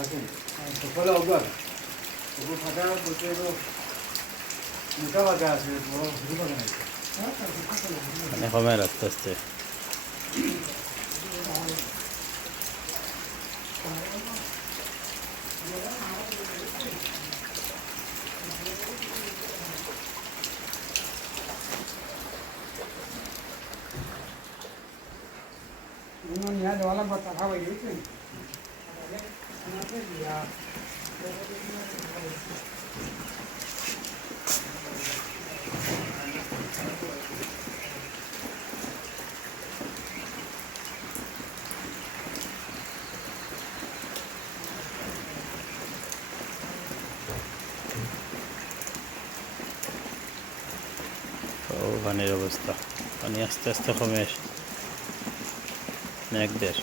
থাকেন সকালে অগার তবু ফাটা বলতে মোটা বাজা আছে বড় ঘুরি বাজা নাই মানে কমে আস্তে আস্তে uno ya le va la batalla y dice ও পানির অবস্থা পানি আস্তে আস্তে কমে আসে মেঘদের